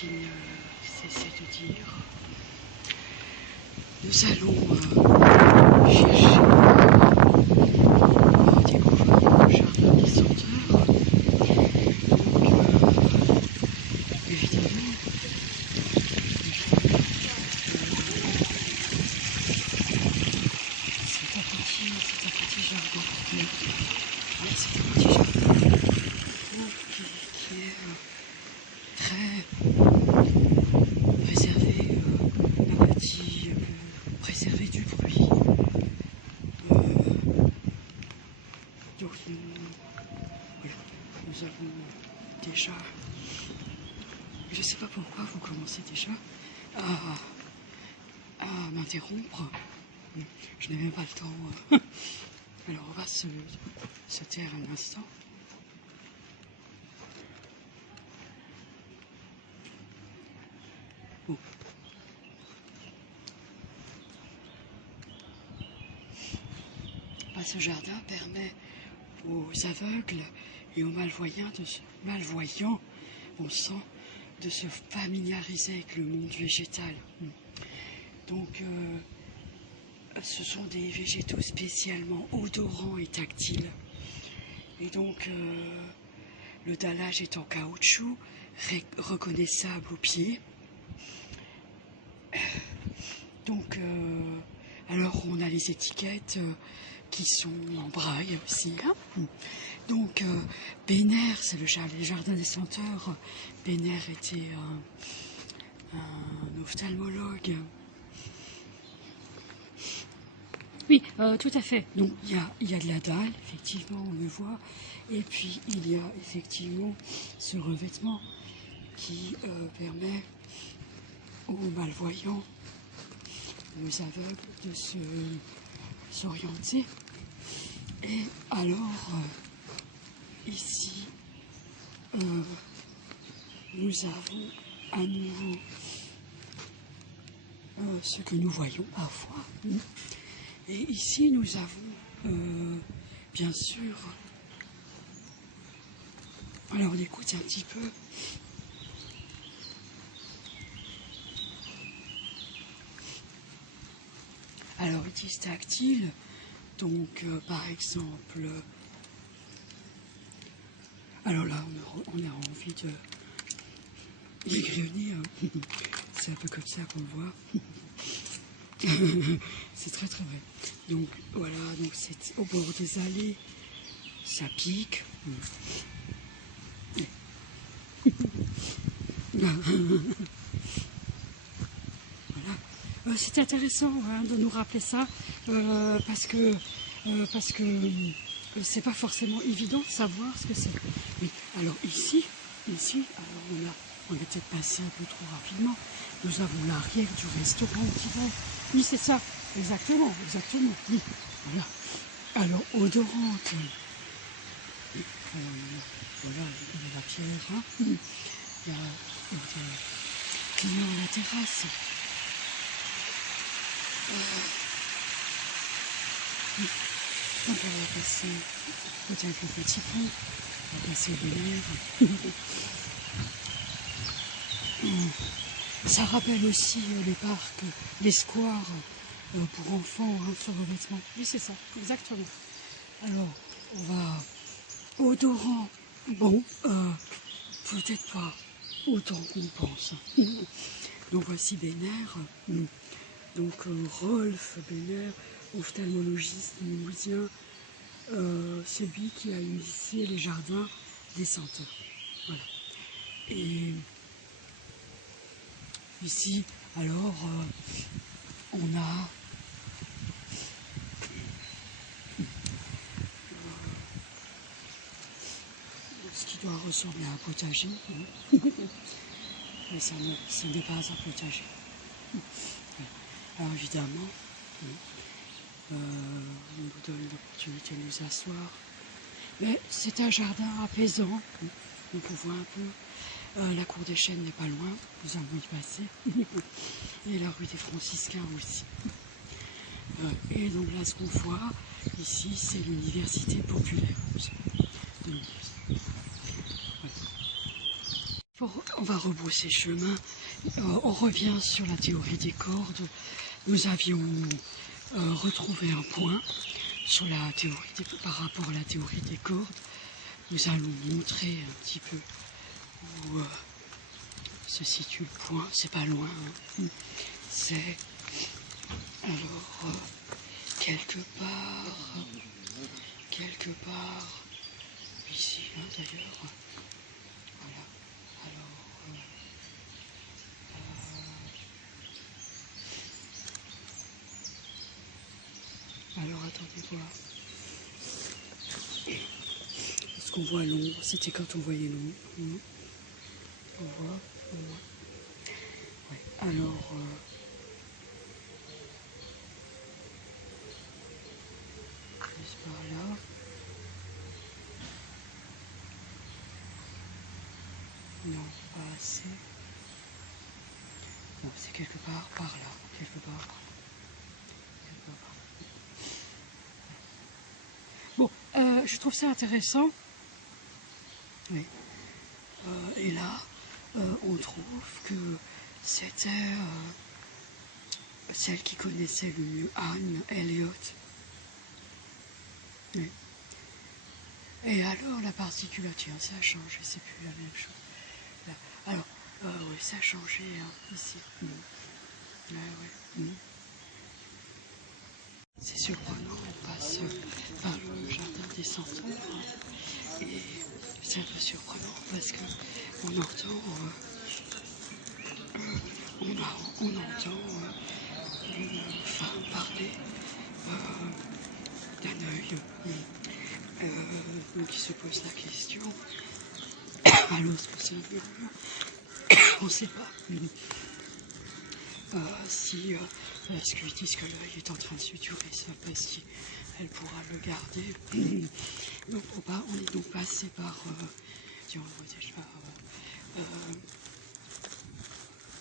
qu'il ne cessait de dire. Nous allons chercher redécouvrir le jardin des senteurs. Donc, évidemment, c'est un petit jardin. C'est un petit jardin qui est très préservé, préservé du bruit. Donc nous avons déjà, je ne sais pas pourquoi vous commencez déjà à m'interrompre. Je n'ai même pas le temps. Alors on va se taire un instant. Bon. Ce jardin permet aux aveugles et aux malvoyants, bon sang, de se familiariser avec le monde végétal. Donc, ce sont des végétaux spécialement odorants et tactiles. Et donc, le dallage est en caoutchouc, reconnaissable aux pieds. Donc, alors on a les étiquettes qui sont en braille aussi. Hein. Donc, Bénère, c'est le jardin des senteurs. Bénère était un ophtalmologue. Oui, tout à fait. Donc, il y a de la dalle, effectivement, on le voit. Et puis, il y a effectivement ce revêtement qui permet aux malvoyants, aux aveugles de s'orienter. Et alors, ici, nous avons à nouveau ce que nous voyons parfois. Et ici, nous avons, bien sûr, alors on écoute un petit peu. Alors, ils disent tactile, donc par exemple, alors là, on a envie de grignoter, c'est un peu comme ça qu'on le voit. C'est très très vrai. Donc voilà, donc c'est au bord des allées, ça pique. Voilà. C'est intéressant de nous rappeler ça parce que c'est pas forcément évident de savoir ce que c'est. Oui. Alors ici, alors on est peut-être passé un peu trop rapidement. Nous avons l'arrière du restaurant d'hiver. Oui, c'est ça, exactement. Oui, voilà. Alors odorante. Voilà, il y a la pierre. Hein. Il y a clients à la terrasse. Donc on va passer peut-être le petit pont, on va passer Bénère. Ça rappelle aussi les parcs, les squares pour enfants, hein, ce revêtement. Oui, c'est ça, exactement. Alors, on va odorant. Bon, peut-être pas autant qu'on pense. Donc voici Bénère. Donc Rolf Bénère, ophtalmologiste limousin, celui qui a initié les jardins des senteurs. Voilà. Et ici, alors, on a ce qui doit ressembler à un potager. Mais ce n'est pas un potager. Alors évidemment, on nous donne l'opportunité de nous asseoir. Mais c'est un jardin apaisant. Donc on voit un peu. La cour des Chênes n'est pas loin, nous allons y passer. Et la rue des Franciscains aussi. Et donc là, ce qu'on voit ici, c'est l'université populaire de Mulhouse. on va rebrousser chemin. On revient sur la théorie des cordes. Nous avions retrouvé un point sur la théorie par rapport à la théorie des cordes. Nous allons montrer un petit peu où se situe le point. C'est pas loin. Hein. C'est alors quelque part ici, hein, d'ailleurs. Voilà. Alors attendez voir. Est-ce qu'on voit l'ombre? C'était quand on voyait l'ombre. On voit. Ouais. Alors juste par là. Non, pas assez. Bon, c'est quelque part par là. Quelque part par là. Bon, je trouve ça intéressant. Oui. Et là, on trouve que c'était celle qui connaissait le mieux Anne Elliot. Oui. Et alors, la particularité, ça a changé, c'est plus la même chose. Là. Alors, oui, ça a changé hein, ici. Ouais, ouais. C'est surprenant, on passe par le jardin des centaures hein, et c'est un peu surprenant parce que on entend une femme parler d'un œil donc il se pose la question alors est-ce que c'est un murmure? On ne sait pas. Si parce qu'ils disent que l'œil est en train de suturer ça parce qu'elle pourra le garder. Donc on est donc passé par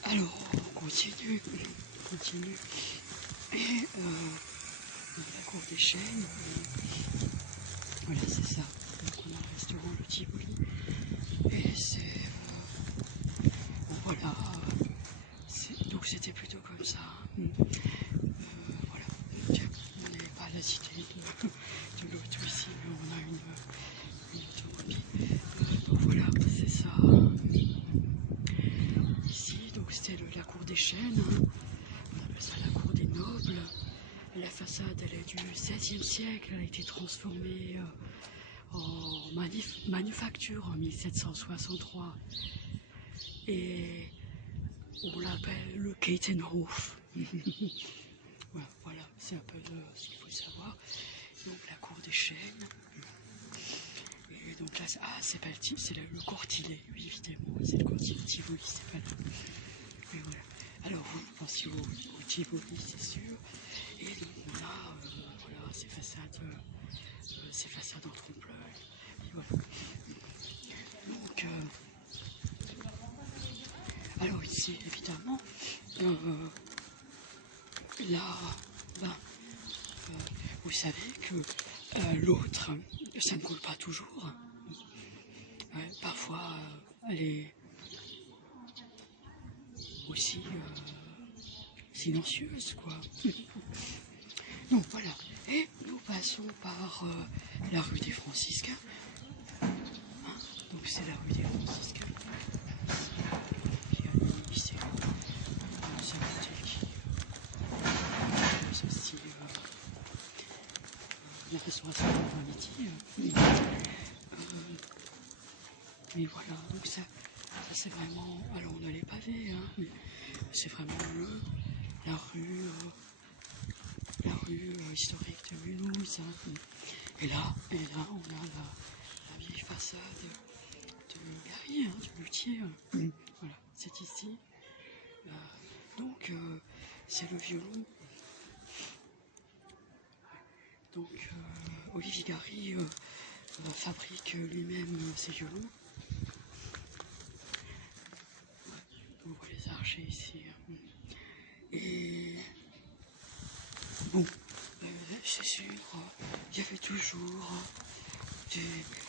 alors on continue et la cour des chênes voilà c'est ça. Donc on a le restaurant le Tivoli et c'est voilà donc c'était plutôt comme ça. Voilà. On n'est pas à la cité de l'auto ici, mais on a une autocopie. Donc voilà, c'est ça. Ici, donc c'était la cour des chênes. Hein. On appelle ça la cour des nobles. La façade, elle est du XVIe siècle. Elle a été transformée en manufacture en 1763. Et on l'appelle le Keitenhof. Voilà, c'est un peu ce qu'il faut savoir. Donc la cour des chênes. Et donc là, c'est pas c'est le courtilet, oui, évidemment, c'est le courtilet Tivoli, c'est pas là. Mais voilà. Alors vous pensez au Tivoli, c'est sûr. Et donc on a voilà, ces façades en trompe-l'œil. Et voilà. Donc alors ici, évidemment, là, ben, vous savez que l'autre, ça ne coule pas toujours. Parfois, elle est aussi silencieuse, quoi. Donc voilà. Et nous passons par la rue des Franciscains. Hein, donc c'est la rue des Franciscains. Qui a un lycée. C'est un hôtel qui aussi la restauration de midi. Et voilà, donc ça c'est vraiment. Alors on a les pavés, hein, mais c'est vraiment la rue historique de Mulhouse. Hein. Et là, on a la vieille façade de Gary, hein, du Luthier. Voilà, c'est ici. Donc c'est le violon. Donc Olivier Gary fabrique lui-même ses violons. On voit les archers ici. Et bon, c'est sûr, il y avait toujours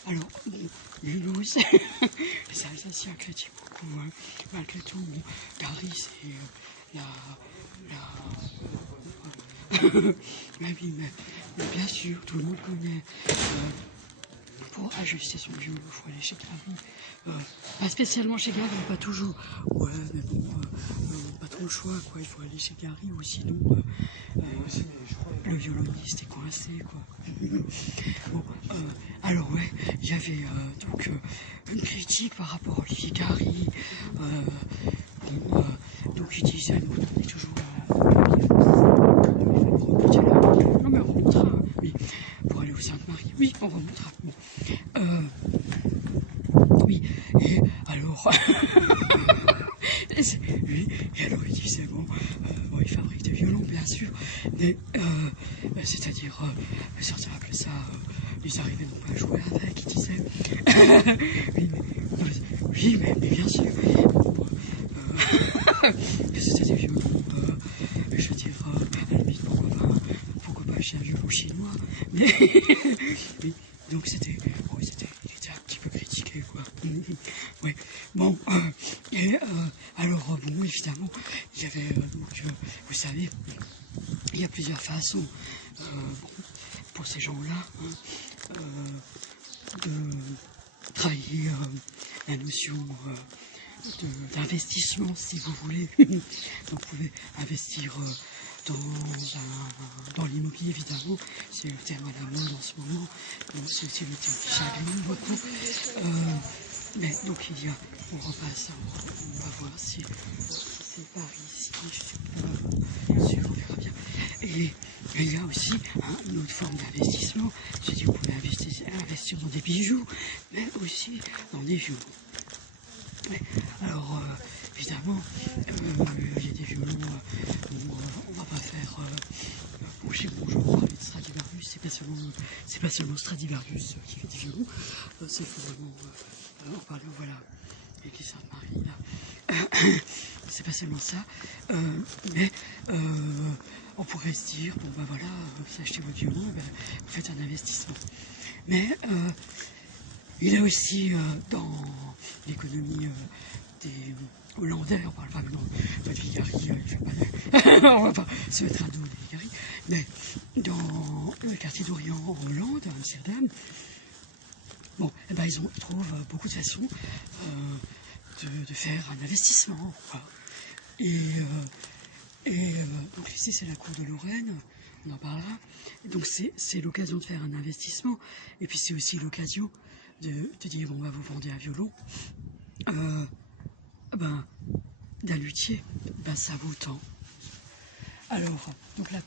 Alors, bon, Mulhouse, les Alsaciens critiquent beaucoup, hein. Malgré tout, bon, Gary, c'est mais oui, mais bien sûr, tout le monde connaît. Pour ajuster son violon, il faut aller chez Gary. Pas spécialement chez Gary, pas toujours. Ouais, mais bon, pas trop le choix, quoi. Il faut aller chez Gary ou sinon le violoniste est coincé, quoi. Bon, alors ouais, il y avait donc une critique par rapport à Olivier Gary. Bon, donc il disait, nous on est toujours non mais on remontera, hein. Oui, pour aller au Sainte-Marie. Oui, on remontera. Bon. Oui, et alors, oui, et alors il disait, bon, il fabrique des violons, bien sûr, mais c'est-à-dire, certains appelaient ça, ils arrivaient non pas à jouer avec, ils disaient, mais bien sûr, que c'était des violons, je veux dire, à la limite, pourquoi pas acheter un violon chinois, mais, oui, donc c'était, il était un petit peu critiqué, quoi. Oui, bon, et alors, bon, évidemment, il y avait, donc, vous savez, il y a plusieurs façons, bon, pour ces gens-là, hein, de travailler la notion d'investissement, si vous voulez. Donc, vous pouvez investir dans l'immobilier, évidemment, c'est le terme à la mode en ce moment, c'est aussi le terme qui chagrine beaucoup. Mais donc il y a, on repasse, on va voir si c'est par ici, je suis pas sûr, on verra bien. Et il y a aussi une autre forme d'investissement, c'est-à-dire que vous pouvez investir dans des bijoux, mais aussi dans des violons. Ouais. Alors, évidemment, il y a des violons, on va pas faire... bon, je vais parler de Stradivarius, c'est pas seulement Stradivarius qui fait des violons, c'est vraiment... on parle, voilà, l'église Sainte-Marie, là. C'est pas seulement ça, mais on pourrait se dire, bon ben voilà, vous achetez votre violon, ben, vous faites un investissement. Mais il y a aussi dans l'économie des Hollandais, on parle pas maintenant de Villegari, on va pas se mettre à dos de Villegari, mais dans le quartier d'Orient en Hollande, à Amsterdam, bon, eh ben, ils trouvent beaucoup de façons de faire un investissement, quoi. Et donc ici c'est la cour de Lorraine, on en parlera. Donc c'est l'occasion de faire un investissement, et puis c'est aussi l'occasion de dire bon bah vous vendez un violon, ben d'un luthier, ben ça vaut tant. Alors donc la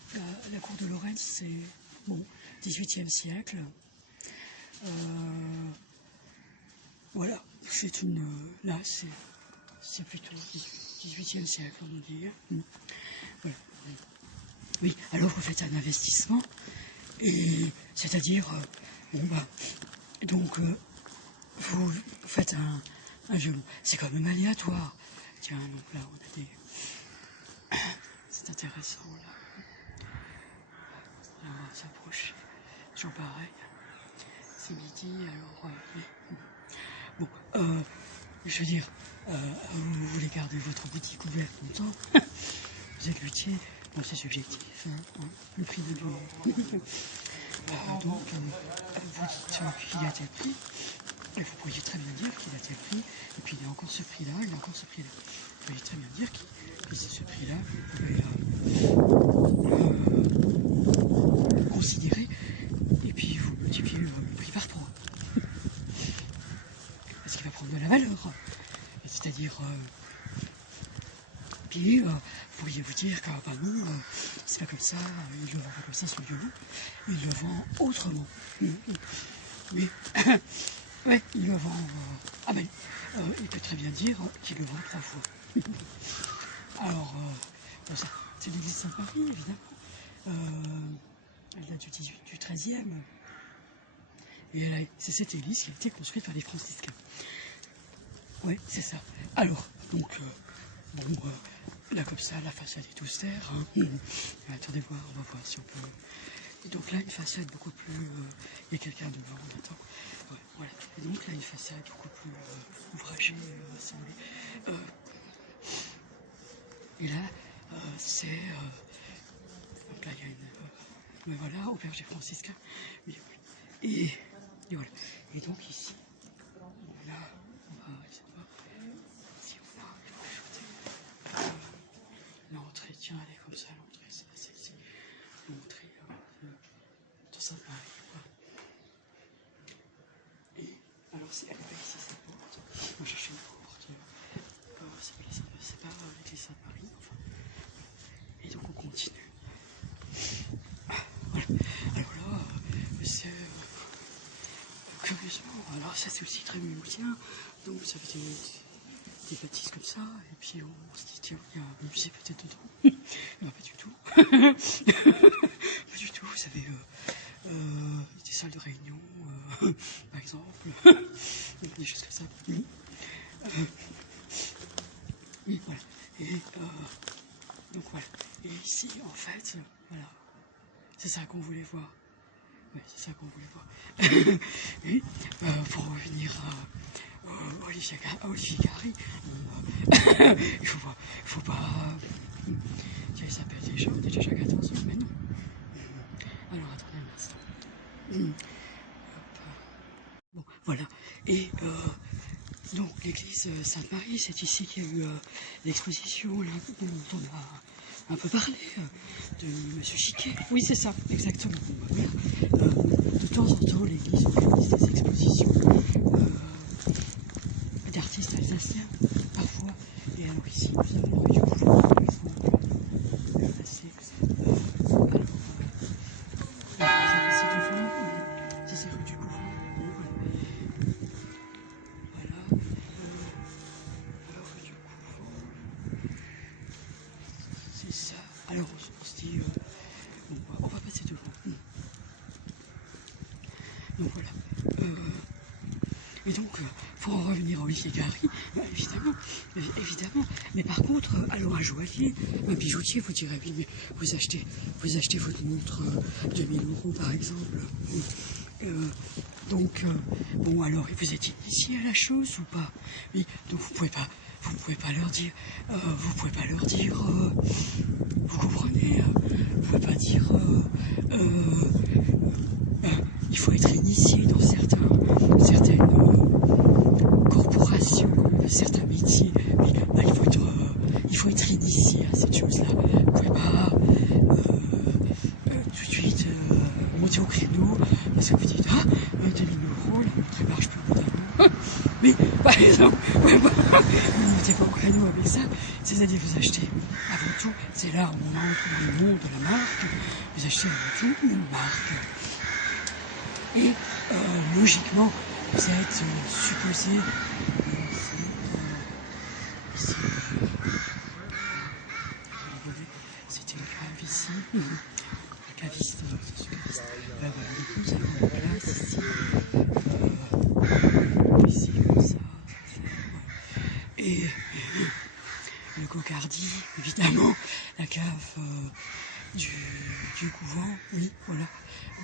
cour de Lorraine c'est bon 18e siècle. Voilà, c'est une là c'est plutôt 18e siècle on va dire. Voilà. Oui, alors vous faites un investissement, et c'est-à-dire, bon bah, donc vous faites un jeu, c'est quand même aléatoire. Tiens, donc là on a des... C'est intéressant là. On va s'approcher, toujours pareil. C'est midi, alors... bon, je veux dire, vous voulez garder votre boutique ouverte longtemps, vous êtes luthier, bon c'est subjectif, hein, le prix de l'eau. Donc, vous dites qu'il y a tel prix, et vous pourriez très bien dire qu'il a tel prix, et puis il y a encore ce prix-là, il y a encore ce prix-là. Vous pourriez très bien dire que c'est ce prix-là que vous pouvez considérer, et puis vous multipliez le prix par 3. Parce qu'il va prendre de la valeur. C'est-à-dire, puis vous pourriez vous dire que bah non, c'est pas comme ça, il le vend pas comme ça son violon, il le vend autrement. Mais ouais, il le vend. Ah ben, il peut très bien dire qu'il le vend 3 fois. Alors, bon, ça, c'est l'église Sainte-Marie, évidemment. Elle date du 13e. Et c'est cette église qui a été construite par les franciscains. Oui, c'est ça. Alors, donc, bon, là comme ça, la façade est austère. Hein. Attendez voir, on va voir si on peut... Et donc là, une façade beaucoup plus... il y a quelqu'un devant, on attend. Ouais, voilà. une façade beaucoup plus ouvragée, si vous voulez. Et là, c'est... donc là, il y a une... mais voilà, auberge des franciscains. Et voilà. Et donc ici, là, on va essayer de voir si on a l'entrée. Tiens, elle est comme ça, l'entrée, c'est ici. L'entrée de Sainte-Marie. Et alors, c'est elle est ici, cette porte. Moi, j'ai fait une porte. C'est pas l'église Sainte-Marie, enfin. Et donc, on continue. Voilà. Alors là, c'est curieusement, alors ça c'est aussi très mulhousien, donc ça fait des bâtisses comme ça, et puis on se dit tiens, il y a un musée peut-être dedans. Non, pas du tout. Pas du tout, vous savez, des salles de réunion, par exemple, des choses comme ça. Oui, voilà. Et donc voilà. Et ici, en fait, voilà, c'est ça qu'on voulait voir. Oui, c'est ça qu'on voulait voir. Et pour revenir à Olivier Gary, il faut pas qu'il s'appelle déjà, on est déjà 14 ans, mais non. Alors attendez un instant. Bon, voilà. Et donc l'église Sainte-Marie, c'est ici qu'il y a eu l'exposition dont on a un peu parlé, de M. Chiquet. Oui, c'est ça, exactement. De temps en temps, l'église organise des expositions d'artistes alsaciens, parfois. Et alors ici, nous avons rue du Couvent, par exemple. Ça c'est rue du Couvent. Alors on se dit, bon, on va passer devant. Donc voilà. Et donc, pour en revenir à Olivier Gary, évidemment. Mais par contre, alors un joaillier, un bijoutier, vous direz, oui, mais vous achetez votre montre 2000 € par exemple. Donc, bon, alors, vous êtes initié à la chose ou pas? Oui, donc vous pouvez pas leur dire, vous comprenez, vous pouvez pas dire, il faut être initié dans certaines corporations, certains métiers, mais il faut être initié à cette chose-là. Vous ne pouvez pas tout de suite monter au créneau parce que vous dites ah 2000 €, la montre ne marche plus au bout d'un moment. Mais par exemple, vous ne montez pas au créneau avec ça, c'est-à-dire vous achetez avant tout, c'est là où on entre dans le monde de la marque, vous achetez avant tout une marque. Et logiquement, vous êtes supposé ici, c'était une cave ici, la caviste, c'est ce caviste. Nous avons une place ici, comme ça. Et le cocardi, évidemment, la cave du couvent, oui, voilà.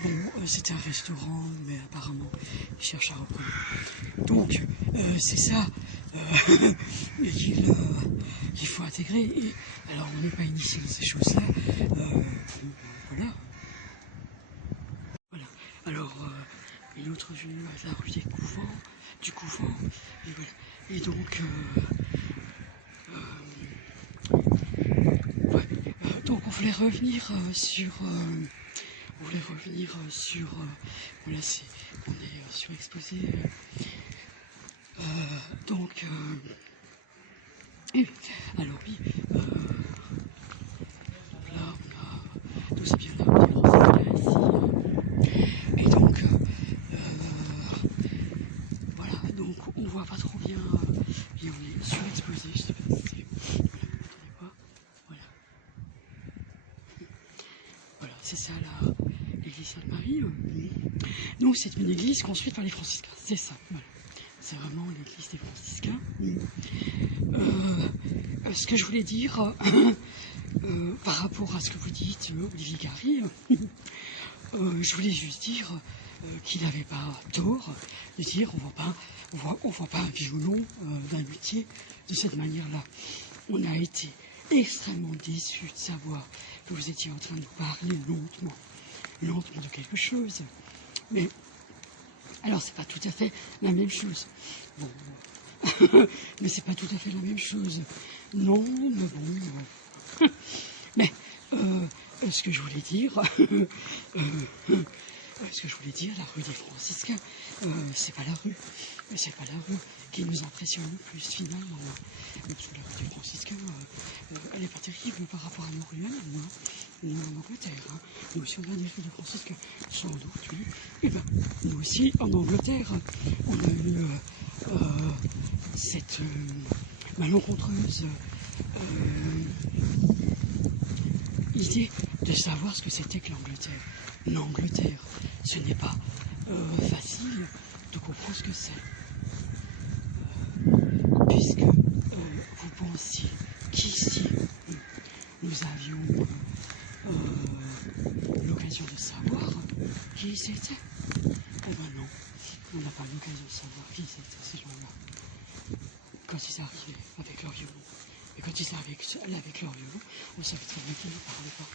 Bon, c'était un restaurant, mais apparemment, ils cherchent à reprendre. Donc, c'est ça qu'il faut intégrer. Et, alors, on n'est pas initié dans ces choses-là. Voilà. Voilà. Alors, une autre venue à la rue du couvent, et voilà. Et donc, ouais. Donc on voulait revenir sur... voilà, on est surexposé. Donc, alors oui, là on a... Tout ça bien là, on est ici. Et donc, voilà, donc on voit pas trop bien, et on est surexposé, je sais pas si c'est... Voilà, voilà. Voilà, c'est ça l'église Sainte-Marie. Donc c'est une église construite par les franciscains, c'est ça, voilà. C'est vraiment l'église des franciscains. Ce que je voulais dire par rapport à ce que vous dites, Olivier Gary, je voulais juste dire qu'il n'avait pas tort de dire on voit pas un violon d'un luthier de cette manière-là. On a été extrêmement déçus de savoir que vous étiez en train de nous parler lentement de quelque chose. Mais alors c'est pas tout à fait la même chose. Bon, mais c'est pas tout à fait la même chose. Non, mais bon. Mais ce que je voulais dire, la rue des Franciscains, c'est pas la rue qui nous impressionne le plus finalement. Parce que la rue des Franciscains, elle n'est pas terrible par rapport à nos rues à nous, hein. Nous en Angleterre, hein. Nous aussi on a des rues des Franciscains, sans doute, oui. Et ben, nous aussi en Angleterre, on a eu cette malencontreuse idée de savoir ce que c'était que l'Angleterre. L'Angleterre, ce n'est pas facile de comprendre ce que c'est. Puisque vous pensiez qu'ici, nous avions l'occasion de savoir qui c'était. Eh ben non, on n'a pas l'occasion de savoir qui c'était ces gens-là. Quand ils arrivaient avec leur violon, et quand ils allaient avec leur violon, on savait très bien qu'ils ne parlaient pas.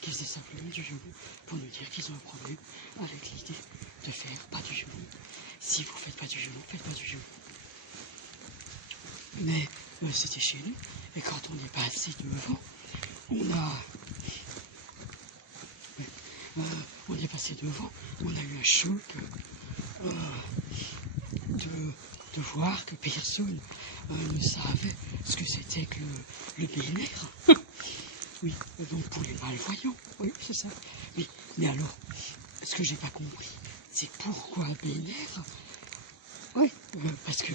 Qu'ils faisaient simplement du violon pour nous dire qu'ils ont un problème avec l'idée de faire pas du violon. Si vous faites pas du violon, faites pas du violon. Mais c'était chez nous, et quand on est passé devant, on est passé devant, on a eu un choc de voir que personne ne savait ce que c'était que le BNR. Oui, donc pour les malvoyants, oui, c'est ça. Oui, mais alors, ce que j'ai pas compris, c'est pourquoi BNR. Oui, parce que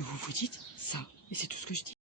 vous vous dites ça, et c'est tout ce que je dis.